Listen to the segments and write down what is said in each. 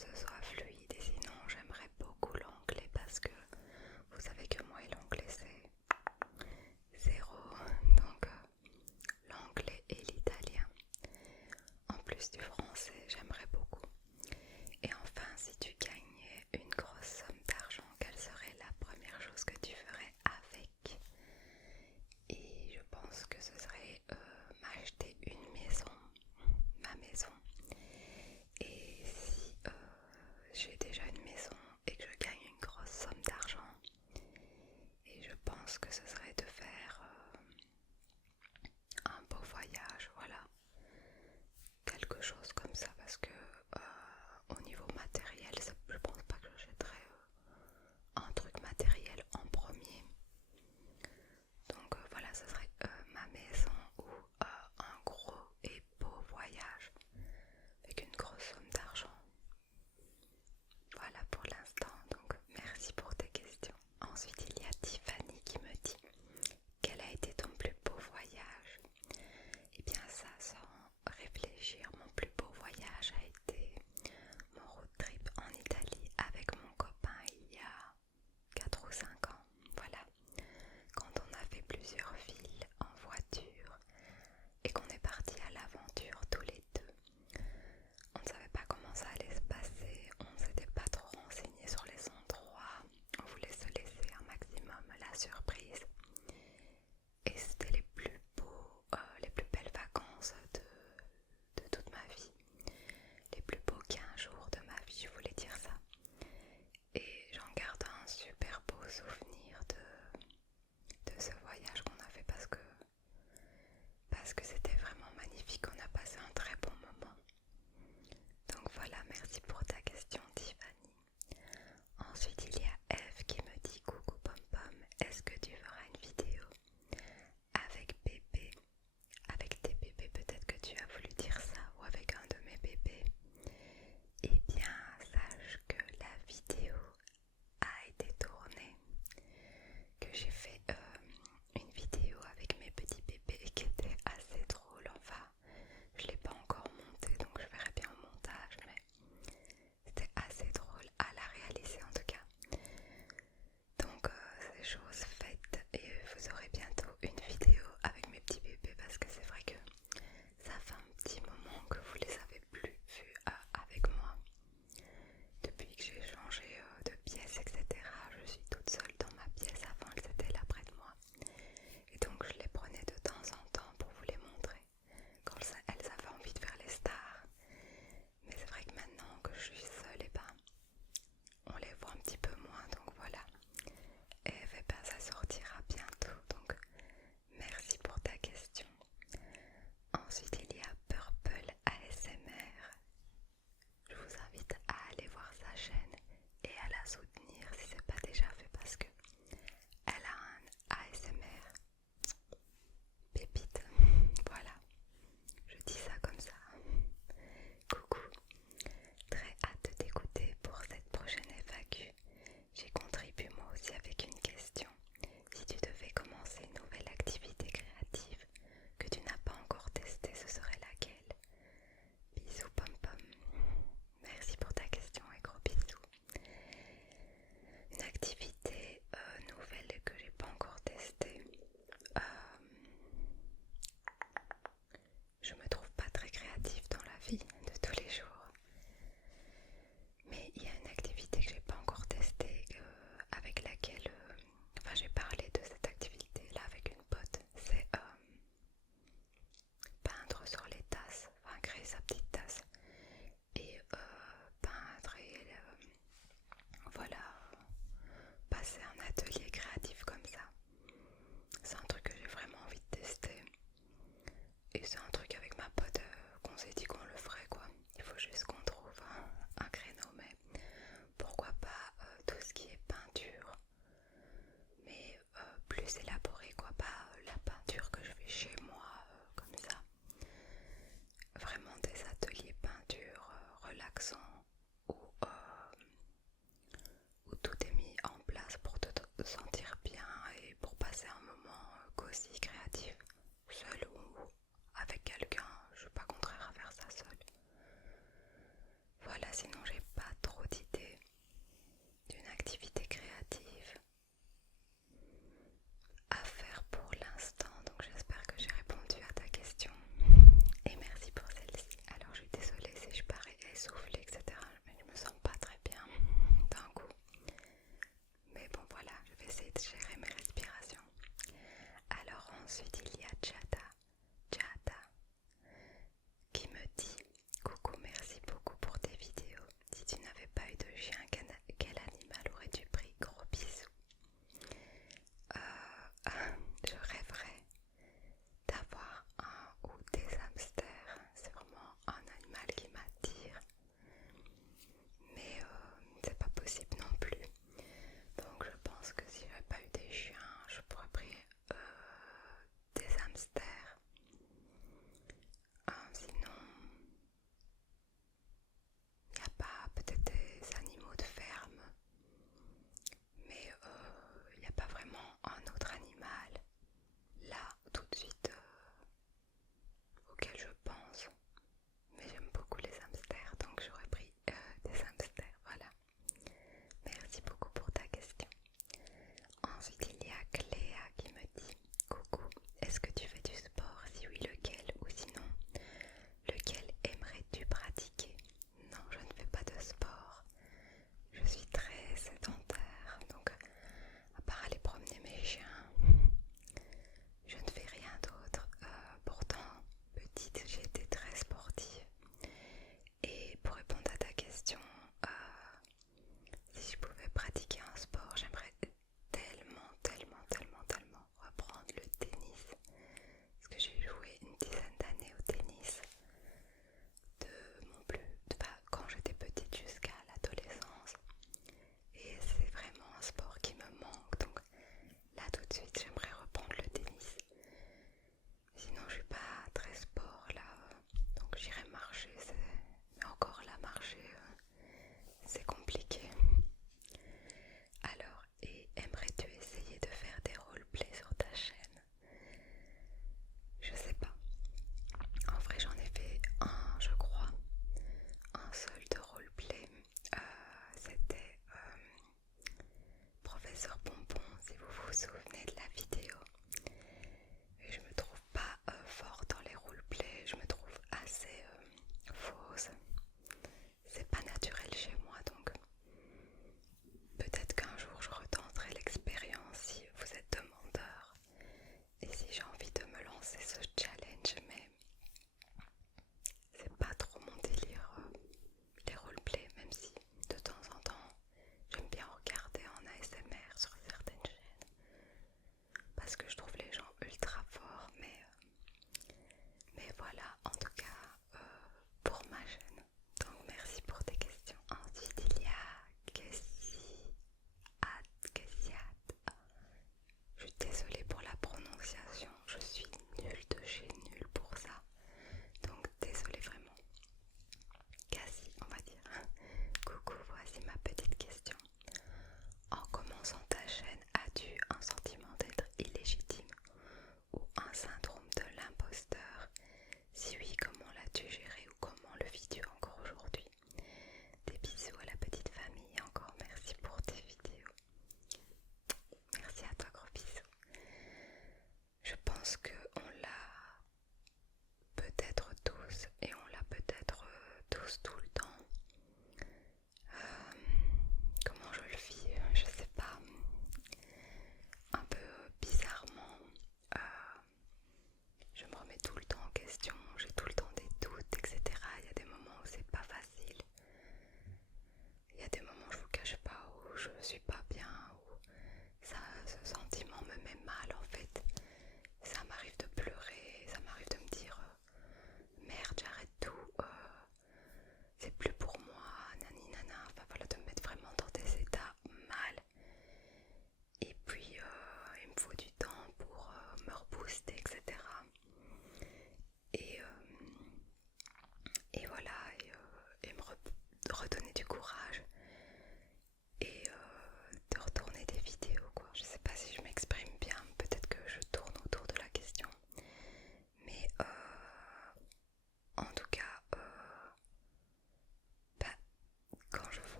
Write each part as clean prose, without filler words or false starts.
ce soit fluide. Et sinon, j'aimerais beaucoup l'anglais parce que vous savez que moi et l'anglais c'est zéro. Donc l'anglais et l'italien, en plus du français, j'aimerais beaucoup. Et enfin, si tu gagnais une grosse somme d'argent, quelle serait la première chose que tu ferais avec? Et je pense que ce serait m'acheter une maison, ma maison. Et si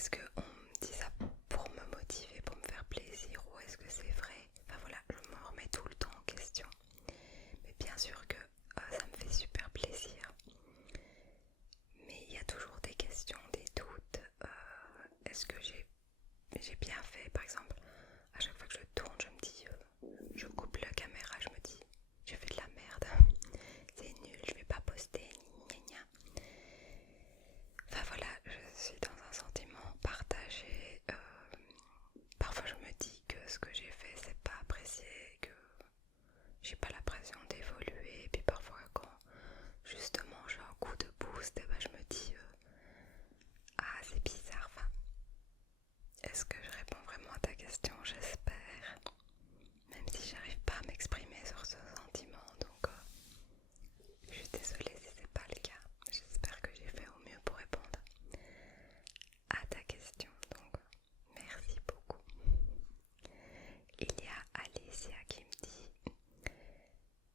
est-ce qu'on me dit ça pour me motiver, pour me faire plaisir, ou est-ce que c'est vrai? Enfin voilà, je me remets tout le temps en question. Mais bien sûr que ça me fait super plaisir. Mais il y a toujours des questions, des doutes. Est-ce que j'ai bien fait? Par exemple, à chaque fois que je tourne, je me dis, je coupe la caméra, je me dis, j'ai fait de la merde, c'est nul, je vais pas poster, gna gna. Enfin voilà, je suis dans un sentiment partagé. Parfois je me dis que ce que j'ai fait c'est pas apprécié, que j'ai pas l'impression d'évoluer. Et puis parfois quand justement j'ai un coup de boost, et ben je me dis ah c'est bizarre. Enfin, est-ce que je réponds vraiment à ta question? J'espère. Même si j'arrive pas à m'exprimer sur ce sentiment, donc je suis désolée si c'est pas le cas. J'espère que j'ai fait au mieux pour répondre à ta question. Donc merci beaucoup. Il y a Alicia qui me dit: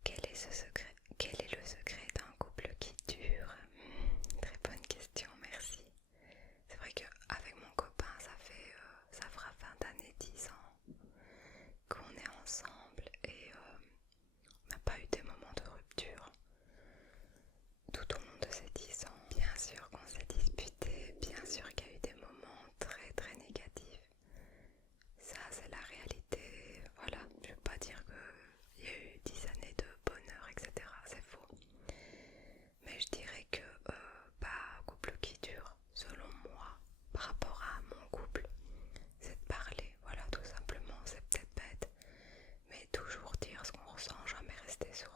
quel est le secret d'un couple qui dure? Très bonne question, merci. C'est vrai qu'avec mon copain, ça fera 20 années, 10 ans qu'on est ensemble et on n'a pas eu des moments de rupture tout au long de ces 10 ans. Bien sûr qu'on s'est disputé, bien sûr qu'il y a eu des moments très très négatifs. Ça c'est la réalité, voilà, je ne veux pas dire qu'il y a eu 10 années de bonheur, etc. C'est faux. Mais je dirais que couple qui dure, selon moi, par rapport à mon couple, c'est de parler, voilà, tout simplement. C'est peut-être bête, mais toujours dire ce qu'on ressent, jamais rester sur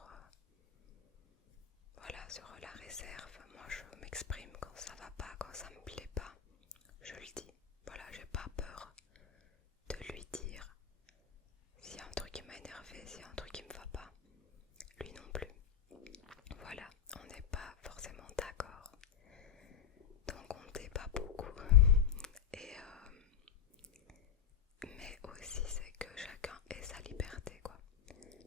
la réserve. Moi je m'exprime quand ça va pas, quand ça me plaît pas, je le dis. Voilà, j'ai pas peur de lui dire s'il y a un truc qui m'a énervé, s'il y a un truc qui me va pas, lui non plus. Voilà, on n'est pas forcément d'accord, donc on débat beaucoup. Et mais aussi c'est que chacun ait sa liberté, quoi.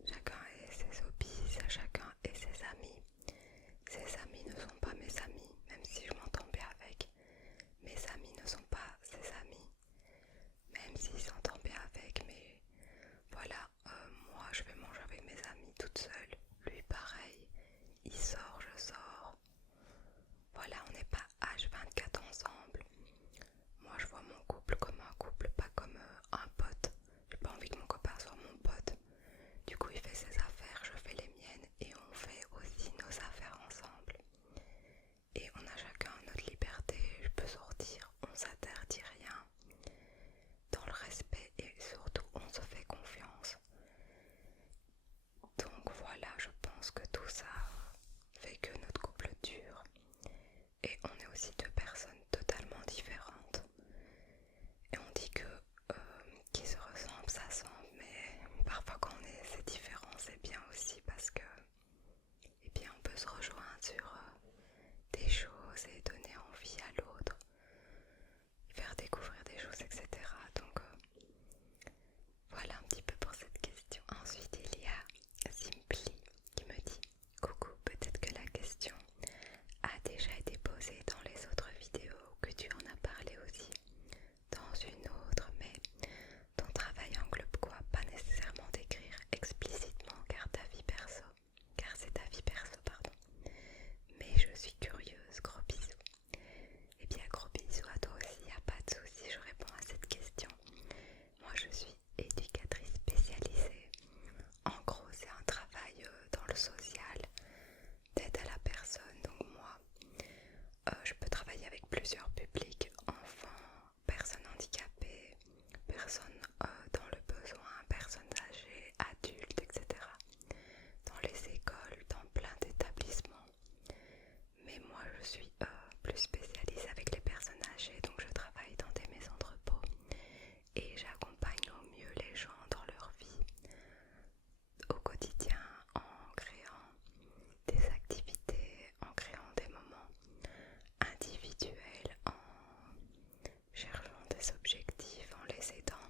Chacun ait ses hobbies, chacun ait ses amis. Ses amis ne sont pas mes amis, même si je m'entends bien avec. Mes amis ne sont pas ses amis, même s'ils s'entendent bien avec. Mais voilà, moi je vais manger avec mes amis toute seule. Lui pareil, il sort, je sors. Voilà, on n'est pas H24 ensemble. Moi je vois mon couple comme un couple, pas comme un pote. J'ai pas envie que mon copain soit mon pote. Du coup il fait ses affaires, je fais les miennes et on fait aussi nos affaires ensemble. Et on a chacun notre liberté, je peux sortir, on s'interdit rien. Dans le respect et surtout on se fait confiance. Donc voilà, je pense que tout ça fait que notre couple dure. Et on est aussi deux personnes totalement différentes. Et on dit que qui se ressemble, ça semble, mais parfois quand on est c'est différent, c'est bien aussi parce que on peut se rejoindre sur des choses et donner envie à l'autre, faire découvrir des choses, etc. Donc voilà un petit peu pour cette question. Ensuite il y a Simply qui me dit: coucou, peut-être que la question a déjà été posée dans les autres vidéos, que tu en as parlé aussi dans une autre, mais ton travail englobe quoi? Pas nécessairement d'écrire explicitement car c'est ta vie perso, pardon. Mais je suis curieuse, gros bisous. Eh bien gros bisous à toi aussi, y a pas de souci, je réponds à cette question. Moi je suis éducatrice spécialisée. En gros c'est un travail dans le social, d'aide à la personne. Donc moi je peux travailler avec plusieurs publics: enfants, personnes handicapées, personnes dans le besoin, personnes âgées, adultes, etc. Dans les écoles, dans plein d'établissements. Mais moi je suis plus spécialisée avec les personnes âgées, donc je travaille dans des maisons de repos et j'accompagne au mieux les gens dans leur vie au quotidien en créant des activités, en créant des moments individuels, en cherchant des objectifs, en les aidant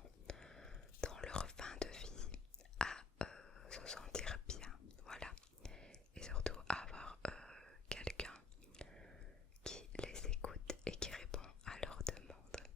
dans leur fin de vie à se sentir bien, voilà. Et surtout avoir quelqu'un qui les écoute et qui répond à leurs demandes.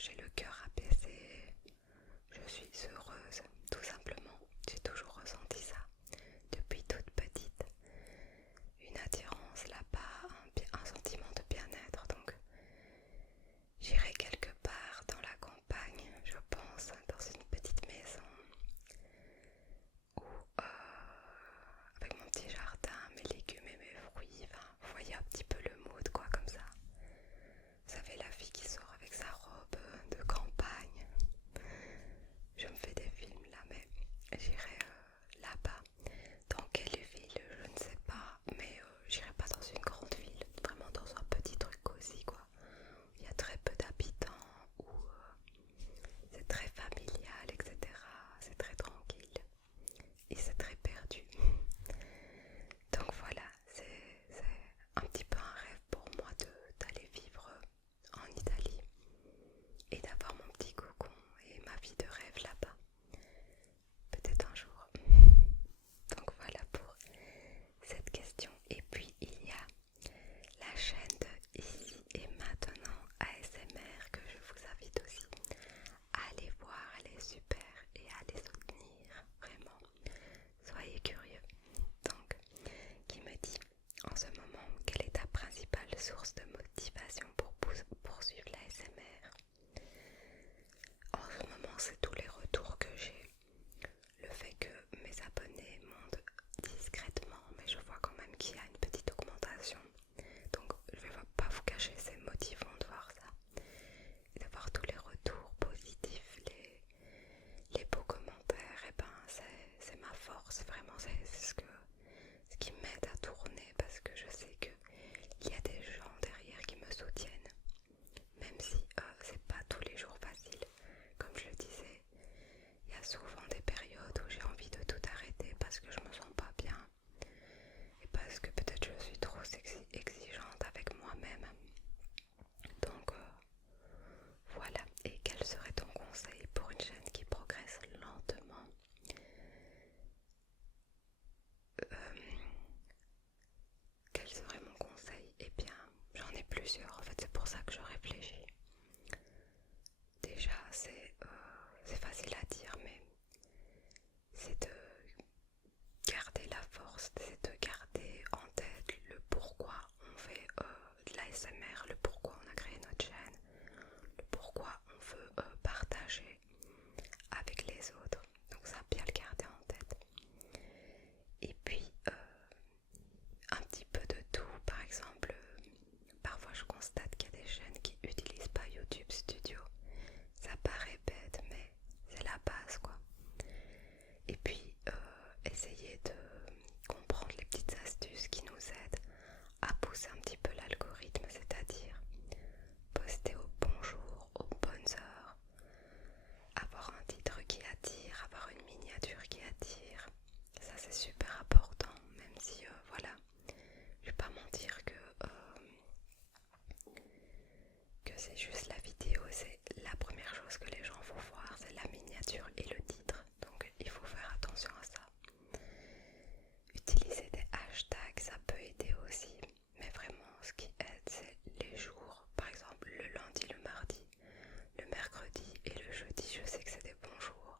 j'ai le cœur apaisé, je suis heureuse, tout simplement. J'ai toujours ressenti ça depuis toute petite. Une attirance là-bas, un sentiment de bien-être. Donc j'irai quelque part dans la campagne, je pense, dans une petite maison où avec mon petit jardin, mes légumes et mes fruits, enfin, vous voyez un petit peu le mood quoi comme ça. Vous savez, la fille qui sort avec sa robe de campagne. Je me fais des films là, mais j'irai là-bas. Dans quelle ville, je ne sais pas, mais j'irai pas dans une grande ville, vraiment dans un petit truc cosy quoi. Il y a très peu d'habitants, où c'est très familial, etc. C'est très tranquille et c'est très perdu. Donc voilà, c'est un petit peu un rêve pour moi d'aller vivre en Italie et d'avoir mon petit cocon et ma vie de rêve là-bas. Peut-être un jour. Donc voilà pour cette question. Et puis il y a la chaîne de Ici et Maintenant ASMR que je vous invite aussi à aller voir. Elle est super et à les soutenir. Vraiment. Soyez curieux. Donc, qui me dit en ce moment quelle est ta principale source de motivation pour poursuivre l'ASMR? En ce moment, c'est tous les retours que j'ai. Le fait que mes abonnés montent discrètement, mais je vois quand même qu'il y a une petite augmentation. Donc je vais pas vous cacher, c'est motivant de voir ça. Et de voir tous les retours positifs, les beaux commentaires, et ben c'est ma force, vraiment c'est ce qui m'aide à tourner parce que je sais qu'il y a des gens derrière qui me soutiennent. Même si c'est pas tous les jours facile. Comme je le disais, il y a souvent des périodes où j'ai envie de tout arrêter parce que je me sens pas bien et parce que peut-être je suis trop exigeante avec moi-même. Donc voilà. Et quel serait ton conseil pour une chaîne qui progresse lentement? Quel serait mon conseil? Eh bien, j'en ai plusieurs. En fait, c'est pour ça que je réfléchis. Déjà, c'est facile à dire, mais c'est de garder la force, c'est de garder en tête le pourquoi on fait de l'ASMR, le pourquoi on a créé notre chaîne, le pourquoi on veut partager avec les autres. Donc ça, bien le garder en tête. Et puis, un petit peu de tout. Par exemple, parfois je constate qu'il y a des chaînes qui n'utilisent pas YouTube Studio. Ça paraît bête, mais c'est la base quoi. Et puis essayer de comprendre les petites astuces qui nous aident à pousser un petit peu l'algorithme, c'est-à-dire poster au bon jour, aux bonnes heures, avoir un titre qui attire, avoir une miniature qui attire. Ça c'est super important, même si voilà, je vais pas mentir que c'est juste la vidéo, c'est la première chose que les gens vont voir, c'est la miniature et le titre. Donc il faut faire attention à ça. Utiliser des hashtags, ça peut aider aussi. Mais vraiment, ce qui aide, c'est les jours. Par exemple, le lundi, le mardi, le mercredi et le jeudi, je sais que c'est des bons jours.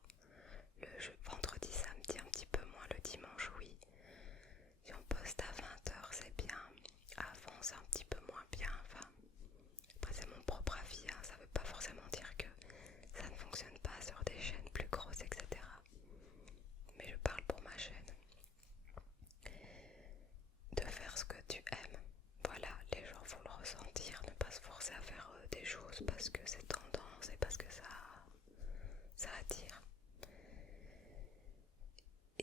Vendredi, samedi, un petit peu moins. Le dimanche, oui. Si on poste à 20h, c'est bien. Avant, c'est un petit peu moins bien. Enfin, après, c'est mon propre avis, hein. Ça veut pas forcément dire que ça ne fonctionne pas sur des chaînes plus grosses, etc. Mais je parle pour ma chaîne. De faire ce que tu aimes. Voilà, les gens vont le ressentir, ne pas se forcer à faire des choses parce que c'est tendance et parce que ça attire.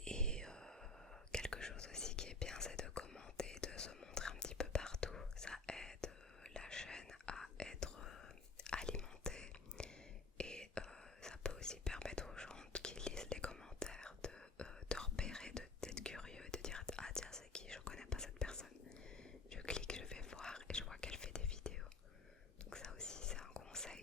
Et quelque chose aussi qui est bien, c'est de commenter, de se montrer un petit peu partout. Ça aide la chaîne à être alimentée et ça peut aussi permettre aux gens qui lisent les commentaires de repérer, d'être curieux et de dire ah tiens c'est qui, je connais pas cette personne. Je clique, je vais voir et je vois qu'elle fait des vidéos. Donc ça aussi c'est un conseil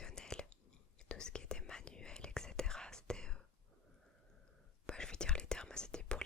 professionnel, tout ce qui était manuel, etc. C'était, je vais dire les termes, c'était pour